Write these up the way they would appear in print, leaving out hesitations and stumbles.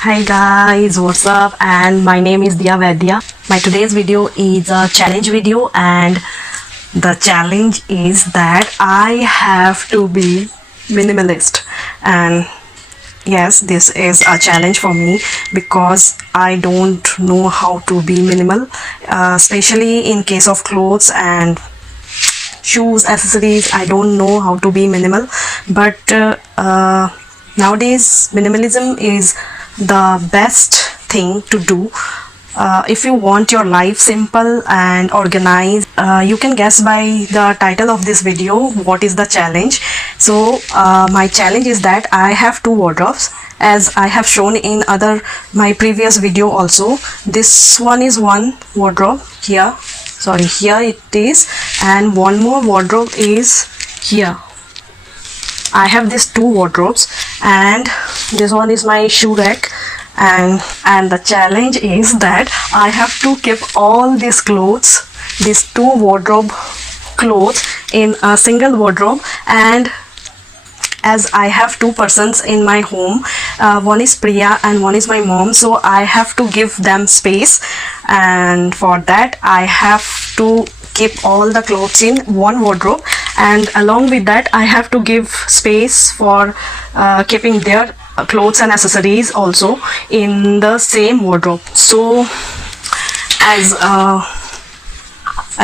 Hi guys, what's up? And my name is Dia Vaidya. My today's video is a challenge video, and the challenge is that I have to be minimalist. And yes, this is a challenge for me because I don't know how to be minimal, especially in case of clothes and shoes, accessories. I don't know how to be minimal, but nowadays minimalism is the best thing to do. If you want your life simple and organized, you can guess by the title of this video what is the challenge. So my challenge is that I have two wardrobes, as I have shown in other my previous video also. This one is one wardrobe here, sorry, here it is, and one more wardrobe is here. I have these two wardrobes, and this one is my shoe rack, and the challenge is that I have to keep all these clothes, these two wardrobe clothes, in a single wardrobe. And as I have two persons in my home, one is Priya and one is my mom, so I have to give them space, and for that I have to keep all the clothes in one wardrobe, and along with that I have to give space for keeping their clothes and accessories also in the same wardrobe. So as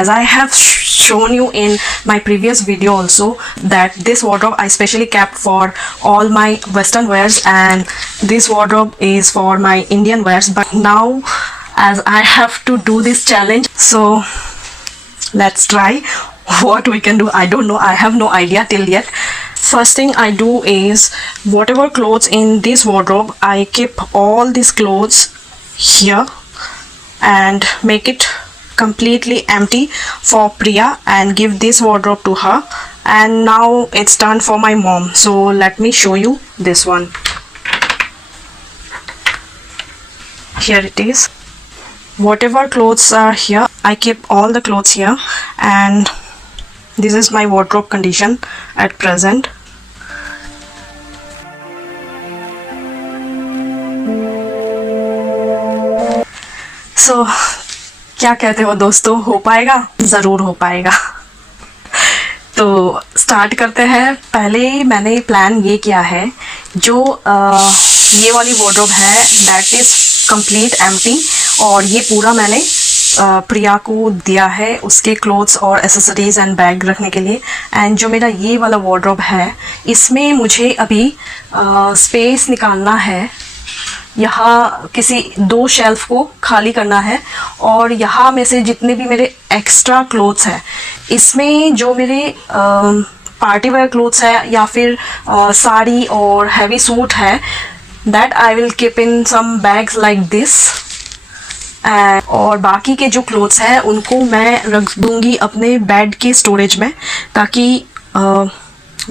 I have shown you in my previous video also, that this wardrobe I specially kept for all my western wears, and this wardrobe is for my Indian wears. But now as I have to do this challenge, so let's try what we can do. I don't know, I have no idea till yet. First thing I do is, whatever clothes in this wardrobe, I keep all these clothes here and make it completely empty for Priya and give this wardrobe to her. And now it's done for my mom, so let me show you this one. Here it is. Whatever clothes are here, I keep all the clothes here, and this is my wardrobe condition at present. So क्या कहते हो दोस्तों, हो पाएगा? ज़रूर हो पाएगा। तो स्टार्ट करते हैं। पहले मैंने प्लान ये किया है, जो ये वाली वार्डरोब है दैट इज़ कंप्लीट एम्प्टी, और ये पूरा मैंने प्रिया को दिया है उसके क्लोथ्स और एसेसरीज एंड बैग रखने के लिए। एंड जो मेरा ये वाला वार्डरोब है, इसमें मुझे अभी स्पेस निकालना है। यहाँ किसी दो शेल्फ को खाली करना है, और यहाँ में से जितने भी मेरे एक्स्ट्रा क्लोथ्स हैं, इसमें जो मेरे पार्टी वेयर क्लोथ्स है या फिर साड़ी और हैवी सूट है, that I will keep in some bags like this. और बाकी के जो क्लोथ्स हैं उनको मैं रख दूँगी अपने बेड के स्टोरेज में, ताकि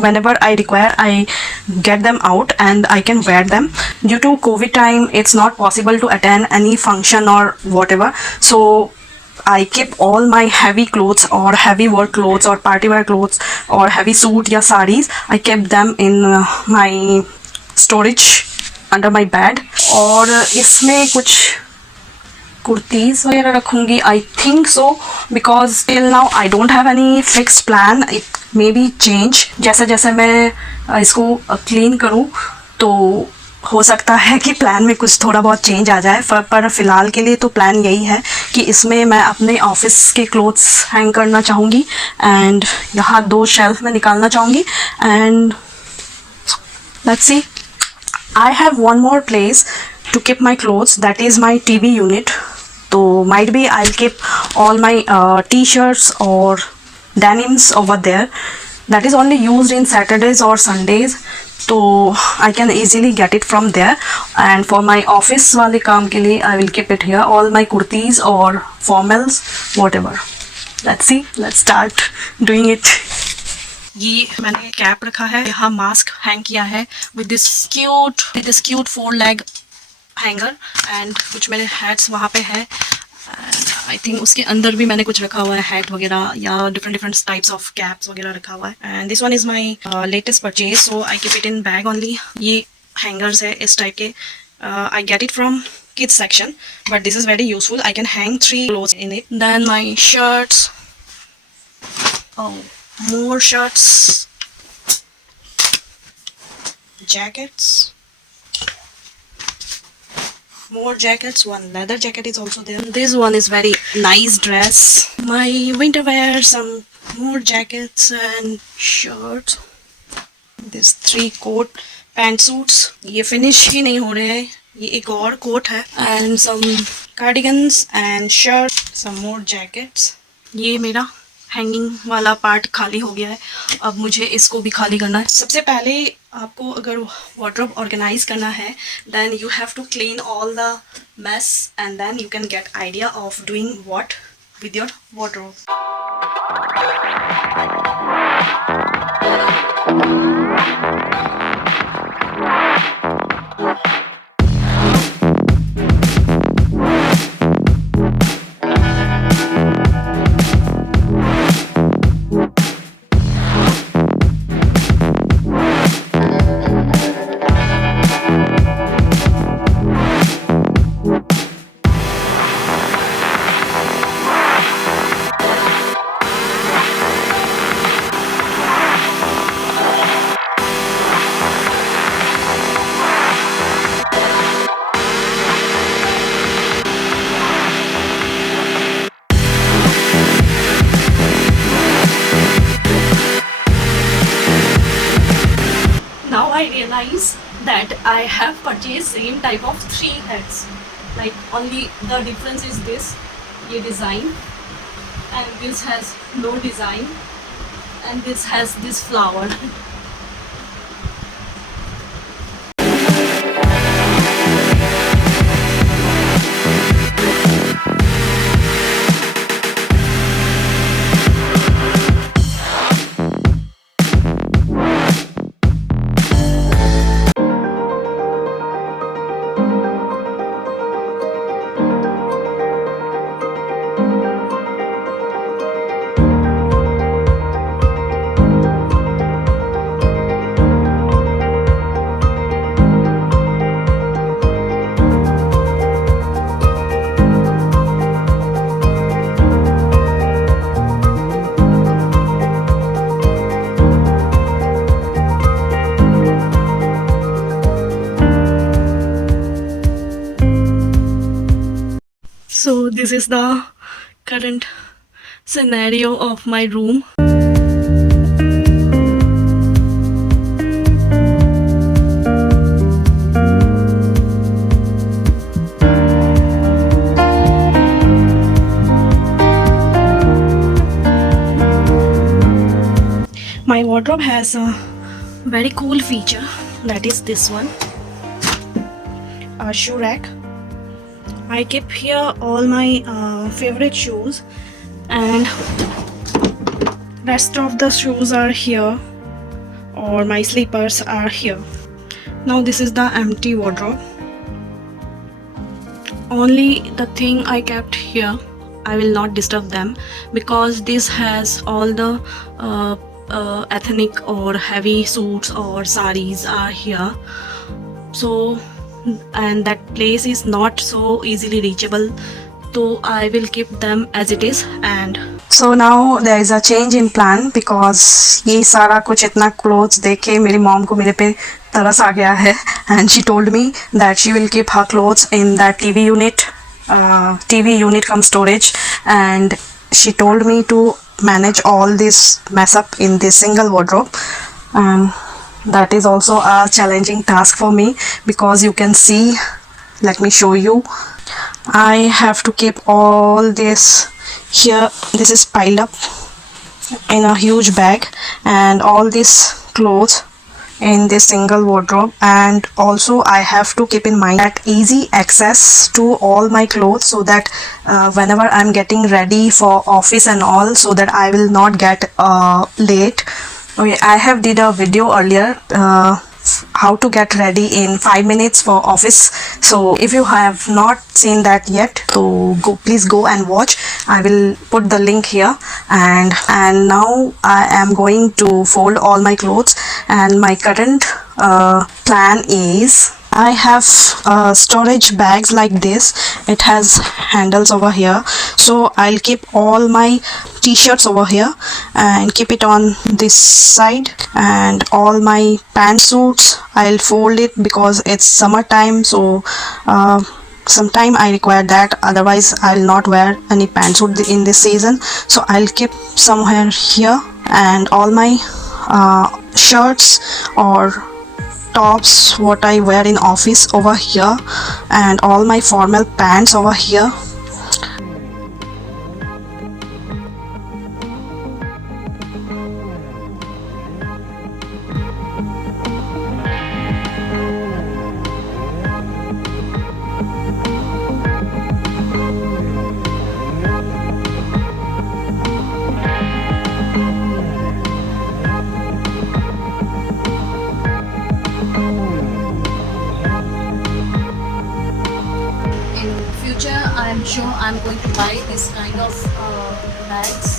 whenever I require, I get them out and I can wear them. Due to COVID time, it's not possible to attend any function or whatever, so I keep all my heavy clothes or heavy work clothes or party wear clothes or heavy suit या sarees, I kept them in my storage under my bed. और इसमें कुछ कुर्तीज़ वगैरह रखूँगी, I think so, because till now I don't have any fix plan. It may be change, जैसे जैसे मैं इसको क्लीन करूँ तो हो सकता है कि प्लान में कुछ थोड़ा बहुत चेंज आ जाए, पर फ़िलहाल के लिए तो प्लान यही है कि इसमें मैं अपने ऑफिस के क्लोथ्स हैंग करना चाहूँगी, एंड यहाँ दो शेल्फ में निकालना चाहूँगी, and let's see. I have one more place to keep my clothes, that is my TV unit. So might be I'll keep all my t-shirts or denims over there. That is only used in Saturdays or Sundays, so I can easily get it from there. And for my office वाले काम के लिए I will keep it here, all my kurtis or formals, whatever. Let's see, let's start doing it. ये मैंने cap रखा है, यहाँ mask hang किया है with this cute 4-leg hanger, and कुछ मेरे हैट्स वहाँ पे है, एंड आई थिंक उसके अंदर भी मैंने कुछ रखा हुआ है, हैट वगैरह या डिफरेंट टाइप्स ऑफ कैप्स वगैरह रखा हुआ है। And this one is my latest purchase, so I keep it in bag only. ये हैंगर्स है इस टाइप के, I get it from kids section, but this is very useful. I can hang 3 clothes in it. Then my shirts. Oh, more shirts. Jackets. More jackets. One leather jacket is also there. This one is very nice dress. My winter wear, some more jackets and shirts. This 3 coat pantsuits. ये finish ही नहीं हो रहे हैं. ये एक और coat है. And some cardigans and shirt. Some more jackets. ये मेरा हैंगिंग वाला पार्ट खाली हो गया है. अब मुझे इसको भी खाली करना है. सबसे पहले आपको अगर वार्डरोब ऑर्गेनाइज करना है, then you have to clean all the mess and then you can get idea of doing what with your wardrobe. Now I realize that I have purchased same type of 3 hats. Like only the difference is this, ये design, and this has no design, and this has this flower. So this is the current scenario of my room. My wardrobe has a very cool feature, that is this one, a shoe rack. I keep here all my favorite shoes, and rest of the shoes are here, or my slippers are here. Now this is the empty wardrobe. Only the thing I kept here, I will not disturb them, because this has all the ethnic or heavy suits or saris are here. So, and that place is not so easily reachable, so I will keep them as it is. And so now there is a change in plan, because ये सारा कुछ इतना clothes देख के मेरी mom को मेरे पे तरस आ गया है, and she told me that she will keep her clothes in that TV unit, come storage, and she told me to manage all this mess up in this single wardrobe. That is also a challenging task for me, because you can see, let me show you, I have to keep all this here. This is piled up in a huge bag, and all these clothes in this single wardrobe. And also I have to keep in mind that easy access to all my clothes, so that whenever I'm getting ready for office and all, so that I will not get late. Okay, I have did a video earlier, how to get ready in 5 minutes for office. So if you have not seen that yet, so please go and watch. I will put the link here. And now I am going to fold all my clothes, and my current plan is I have storage bags like this. It has handles over here, so I'll keep all my t-shirts over here and keep it on this side, and all my pantsuits I'll fold it because it's summertime, so sometime I require that, otherwise I'll not wear any pantsuit in this season, so I'll keep somewhere here. And all my shirts or tops what I wear in office over here, and all my formal pants over here. In future, I'm sure I'm going to buy this kind of bags.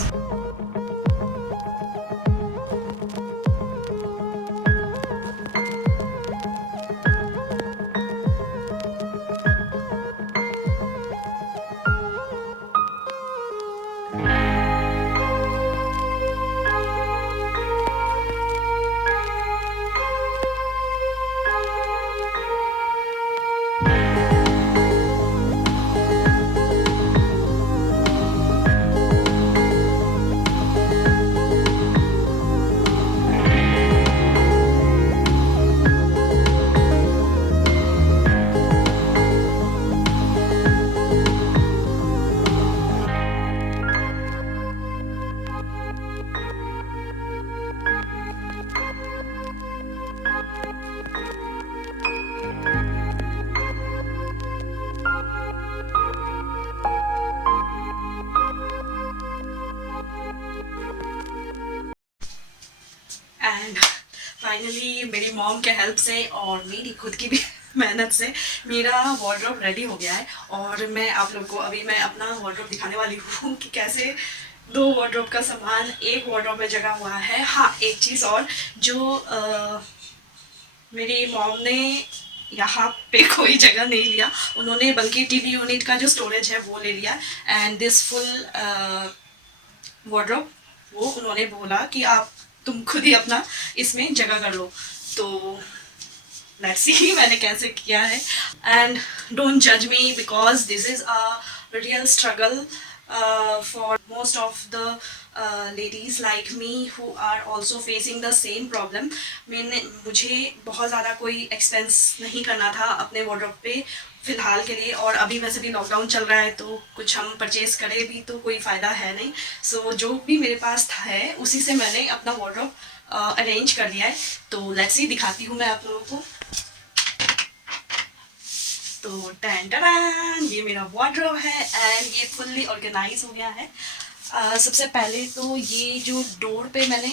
And finally मेरी mom के help से और मेरी खुद की भी मेहनत से मेरा वार्डरोब रेडी हो गया है। और मैं आप लोग को अभी मैं अपना वार्डरोब दिखाने वाली हूँ कि कैसे दो वार्डरोब का सामान एक वार्डरोब में जगह हुआ है। हाँ, एक चीज़ और जो मेरी मॉम ने यहाँ पे कोई जगह नहीं लिया, उन्होंने बल्कि टीवी यूनिट का जो स्टोरेज है वो ले लिया। एंड दिस फुल वार्डरोब वो उन्होंने बोला कि आप तुम खुद ही अपना इसमें जगह कर लो। तो लेट्स सी मैंने कैसे किया है। एंड डोंट जज me because this is a real struggle for most of the ladies like me who are also facing the same problem। मुझे बहुत ज़्यादा कोई एक्सपेंस नहीं करना था अपने वार्डरोब पे फ़िलहाल के लिए, और अभी वैसे भी लॉकडाउन चल रहा है तो कुछ हम परचेज़ करें भी तो कोई फ़ायदा है नहीं। सो जो भी मेरे पास है उसी से मैंने अपना वार्डरोब अरेंज कर लिया है। तो लेट्स सी दिखाती हूँ मैं आप लोगों को। तो टैन टैन ये मेरा वार्डरोब है एंड ये फुल्ली ऑर्गेनाइज हो गया है। सबसे पहले तो ये जो डोर पे मैंने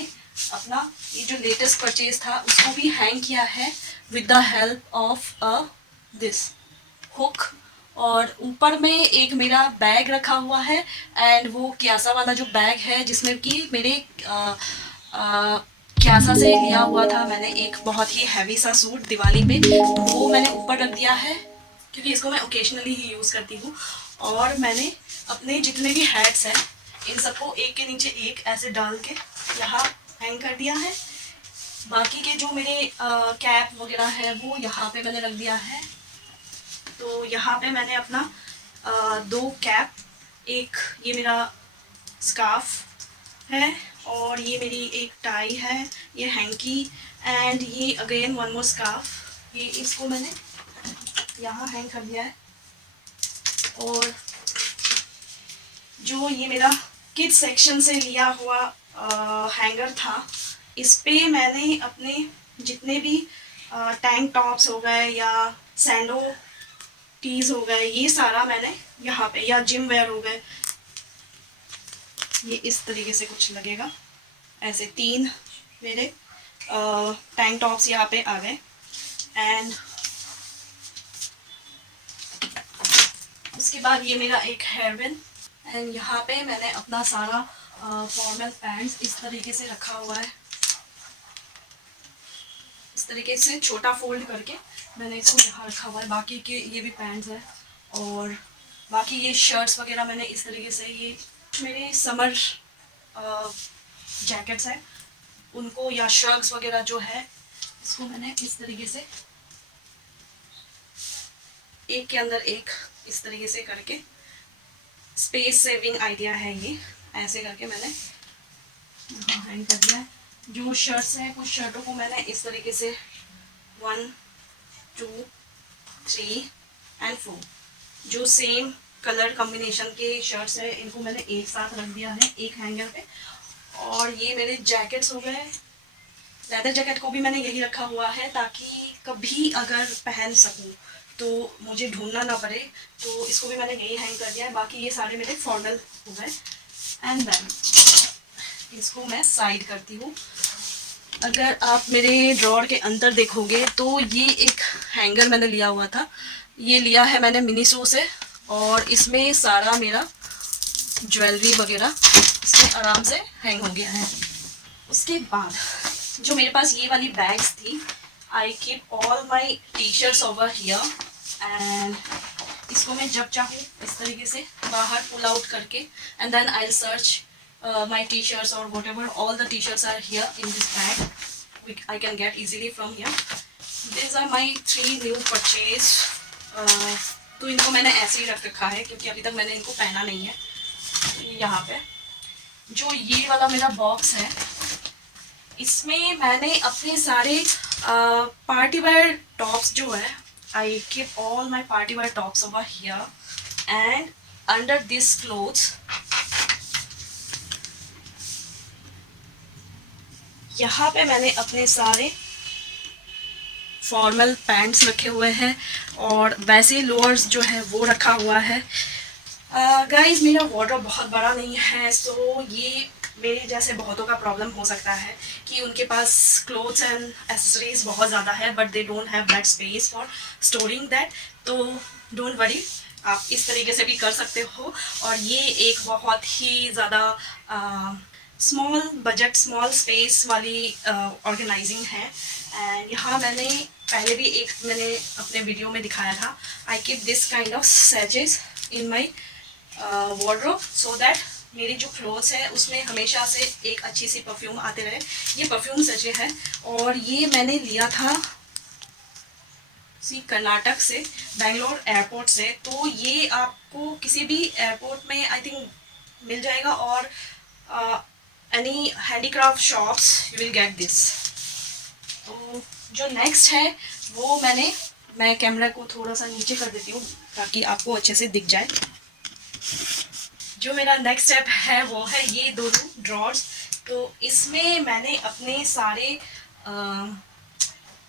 अपना ये जो लेटेस्ट परचेज था उसको भी हैंग किया है with the help of this hook. और ऊपर में एक मेरा बैग रखा हुआ है एंड वो क्यासा वाला जो बैग है जिसमें कि मेरे क्यासा से लिया हुआ था मैंने एक बहुत ही हैवी सा सूट दिवाली पे, तो वो मैंने ऊपर रख दिया है क्योंकि इसको मैं ओकेजनली ही यूज़ करती हूँ। और मैंने अपने जितने भी हैट्स हैं इन सबको एक के नीचे एक ऐसे डाल के यहाँ हैंग कर दिया है। बाकी के जो मेरे कैप वगैरह है वो यहाँ पे मैंने रख दिया है। तो यहाँ पे मैंने अपना दो कैप, एक ये मेरा स्कार्फ है और ये मेरी एक टाई है, ये हैंकी एंड ये अगेन वन मोर स्कार्फ, ये इसको मैंने यहाँ हैंग कर दिया है। और जो ये मेरा किड्स सेक्शन से लिया हुआ हैंगर था इस पे मैंने अपने जितने भी टैंक टॉप्स हो गए या सैंडो टीज हो गए ये सारा मैंने यहाँ पे, या जिम वेयर हो गए, ये इस तरीके से कुछ लगेगा। ऐसे तीन मेरे टैंक टॉप्स यहाँ पे आ गए। एंड उसके बाद ये मेरा एक हेयर बैन एंड यहाँ पे मैंने अपना सारा फॉर्मल पैंट्स इस तरीके से रखा हुआ है। इस तरीके से छोटा फोल्ड करके मैंने इसको यहाँ रखा हुआ है। बाकी के ये भी पैंट्स है और बाकी ये शर्ट्स वगैरह मैंने इस तरीके से, ये मेरे समर जैकेट्स हैं उनको या शर्ट्स वगैरह जो है इसको मैंने इस तरीके से एक के अंदर एक इस तरीके से करके, स्पेस सेविंग आइडिया है ये, ऐसे करके मैंने यहाँ हैंग कर दिया है। जो शर्ट्स हैं कुछ शर्टों को मैंने इस तरीके से 1 2 3 एंड 4 जो सेम कलर कॉम्बिनेशन के शर्ट्स हैं इनको मैंने एक साथ रख दिया है एक हैंगर पे। और ये मेरे जैकेट्स हो गए, लेदर जैकेट को भी मैंने यही रखा हुआ है ताकि कभी अगर पहन सकूं तो मुझे ढूंढना ना पड़े, तो इसको भी मैंने यही हैंग कर दिया है। बाकी ये सारे मेरे फॉर्मल हो गए। एंड देन इसको मैं साइड करती हूँ। अगर आप मेरे ड्रॉअर के अंदर देखोगे तो ये एक हैंगर मैंने लिया हुआ था, ये लिया है मैंने मिनीसो से, और इसमें सारा मेरा ज्वेलरी वगैरह इसमें आराम से हैंग हो गया है। उसके बाद जो मेरे पास ये वाली बैग्स थी, I keep all my T shirts over here and इसको मैं जब चाहूँ इस तरीके से बाहर पुल आउट करके and then I search my t-shirts or whatever, all the t-shirts are here in this bag. I can get easily from here. These are my 3 new purchase. तो इनको मैंने ऐसे ही रख रखा है क्योंकि अभी तक मैंने इनको पहना नहीं है। यहाँ पे जो ये वाला मेरा बॉक्स है इसमें मैंने अपने सारे पार्टी वेयर टॉप्स जो है, आई keep all my party wear tops over here and under this clothes यहाँ पे मैंने अपने सारे फॉर्मल पैंट्स रखे हुए हैं और वैसे लोअर्स जो है वो रखा हुआ है। गाइस मेरा वार्डरोब बहुत बड़ा नहीं है, सो ये मेरे जैसे बहुतों का प्रॉब्लम हो सकता है कि उनके पास क्लोथ्स एंड एक्सेसरीज बहुत ज़्यादा है but they don't have that space for storing that. तो डोंट वरी, आप इस तरीके से भी कर सकते हो। और ये एक बहुत ही ज़्यादा स्मॉल बजट स्मॉल स्पेस वाली ऑर्गेनाइजिंग है। एंड यहाँ मैंने पहले भी मैंने अपने वीडियो में दिखाया था, I keep this kind of सैचेस in my wardrobe so that मेरी जो क्लोथ्स है उसमें हमेशा से एक अच्छी सी परफ्यूम आते रहे। ये परफ्यूम सैचे है और ये मैंने लिया था कर्नाटक से, बेंगलोर एयरपोर्ट से। तो ये आपको किसी भी एयरपोर्ट में आई थिंक मिल जाएगा और any handicraft shops you will get this. तो जो नेक्स्ट है वो मैं कैमरा को थोड़ा सा नीचे कर देती हूँ ताकि आपको अच्छे से दिख जाए। जो मेरा नेक्स्ट स्टेप है वो है ये दोनों ड्रॉर्स। तो इसमें मैंने अपने सारे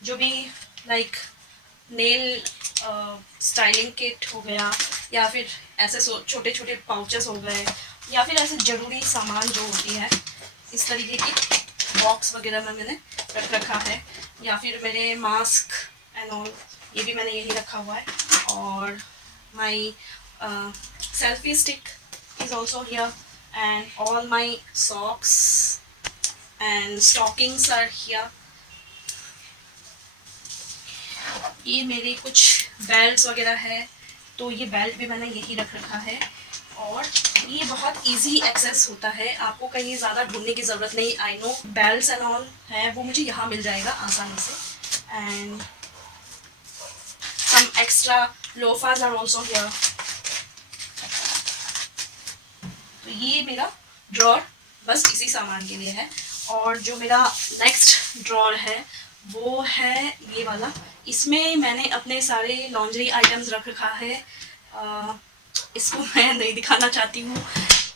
जो भी लाइक नेल स्टाइलिंग किट हो गया या फिर ऐसे छोटे छोटे पाउचेस हो गए या फिर ऐसे ज़रूरी सामान जो होती है इस तरीके की बॉक्स वगैरह में मैंने रख रखा है, या फिर मेरे मास्क एंड ऑल ये भी मैंने यही रखा हुआ है। और my selfie stick is also here and all my socks and stockings are here. ये मेरे कुछ बेल्ट्स वगैरह है तो ये बेल्ट भी मैंने यही रख रखा है और ये बहुत इजी एक्सेस होता है, आपको कहीं ज़्यादा ढूंढने की ज़रूरत नहीं। I know belts and all है वो मुझे यहाँ मिल जाएगा आसानी से। And some extra loafers are also here. तो ये मेरा ड्रॉर बस इसी सामान के लिए है। और जो मेरा नेक्स्ट ड्रॉर है वो है ये वाला, इसमें मैंने अपने सारे लॉन्ड्री आइटम्स रख रखा है। इसको मैं नहीं दिखाना चाहती हूँ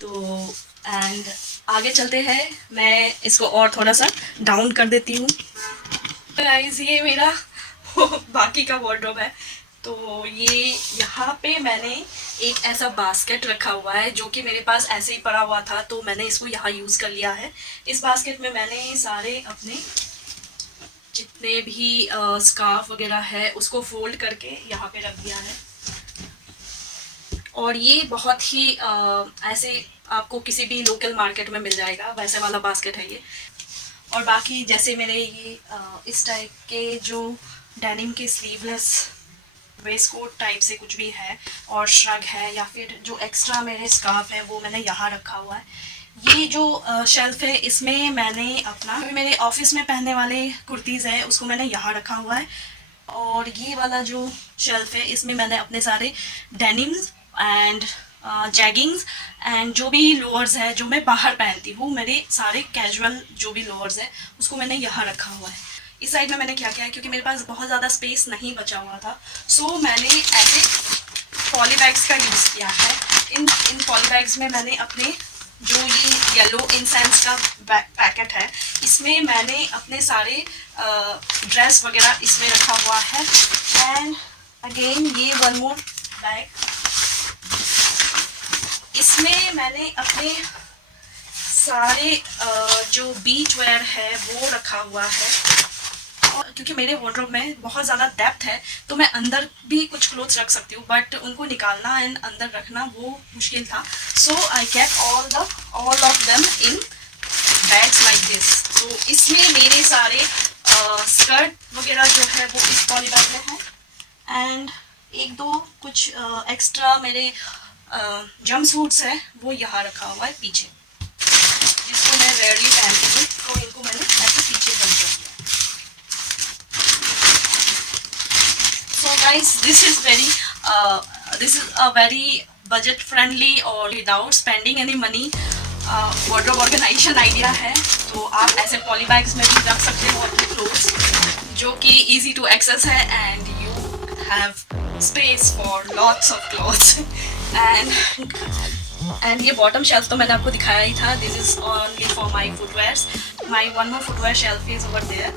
तो एंड आगे चलते हैं, मैं इसको और थोड़ा सा डाउन कर देती हूँ। गाइस ये मेरा बाकी का वार्डरोब है। तो ये यहाँ पे मैंने एक ऐसा बास्केट रखा हुआ है जो कि मेरे पास ऐसे ही पड़ा हुआ था तो मैंने इसको यहाँ यूज़ कर लिया है। इस बास्केट में मैंने सारे अपने जितने भी स्कार्फ वगैरह है उसको फोल्ड करके यहाँ पे रख दिया है। और ये बहुत ही ऐसे आपको किसी भी लोकल मार्केट में मिल जाएगा, वैसे वाला बास्केट है ये। और बाकी जैसे मेरे ये इस टाइप के जो डेनिम के स्लीवलेस वेस्ट कोट टाइप से कुछ भी है और श्रग है, या फिर जो एक्स्ट्रा मेरे स्कार्फ है वो मैंने यहाँ रखा हुआ है। ये जो शेल्फ है इसमें मैंने अपना मेरे ऑफिस में पहनने वाले कुर्तीज़ है उसको मैंने यहाँ रखा हुआ है। और ये वाला जो शेल्फ है इसमें मैंने अपने सारे डेनिम्स एंड जैगिंग्स एंड जो भी लोअर्स है जो मैं बाहर पहनती हूँ, मेरे सारे कैजुअल जो भी लोअर्स है उसको मैंने यहाँ रखा हुआ है। इस साइड में मैंने क्या किया है, क्योंकि मेरे पास बहुत ज़्यादा स्पेस नहीं बचा हुआ था, सो मैंने ऐसे पॉली बैग्स का यूज़ किया है। इन पॉली बैग्स में मैंने अपने जो ये येलो इंसेंस का पैकेट है इसमें मैंने अपने सारे ड्रेस वगैरह इसमें रखा हुआ है। एंड अगेन ये वन मोर बैग, इसमें मैंने अपने सारे जो बीच वेयर है वो रखा हुआ है। और क्योंकि मेरे वार्डरोब में बहुत ज़्यादा डेप्थ है तो मैं अंदर भी कुछ क्लोथ्स रख सकती हूँ, बट उनको निकालना एंड अंदर रखना वो मुश्किल था। So I kept all of them in bags like this. तो इसमें मेरे सारे स्कर्ट वगैरह जो है वो इस पॉली बैग में है। एंड एक दो कुछ एक्स्ट्रा मेरे जंप सूट्स है वो यहाँ रखा हुआ है पीछे, जिसको मैं रेयरली पहनती हूँ, तो इनको मैंने ऐसे पीछे बंद कर दिया। So guys, this is a very budget friendly और without spending any money wardrobe organization idea है। तो आप ऐसे पॉली बैग्स में भी रख सकते हो अपने क्लोथ्स जो कि easy to access है, and you have space for lots of clothes। and ये bottom shelf तो मैंने आपको दिखाया ही था, this is only for my footwears। My one more footwear shelf is over there।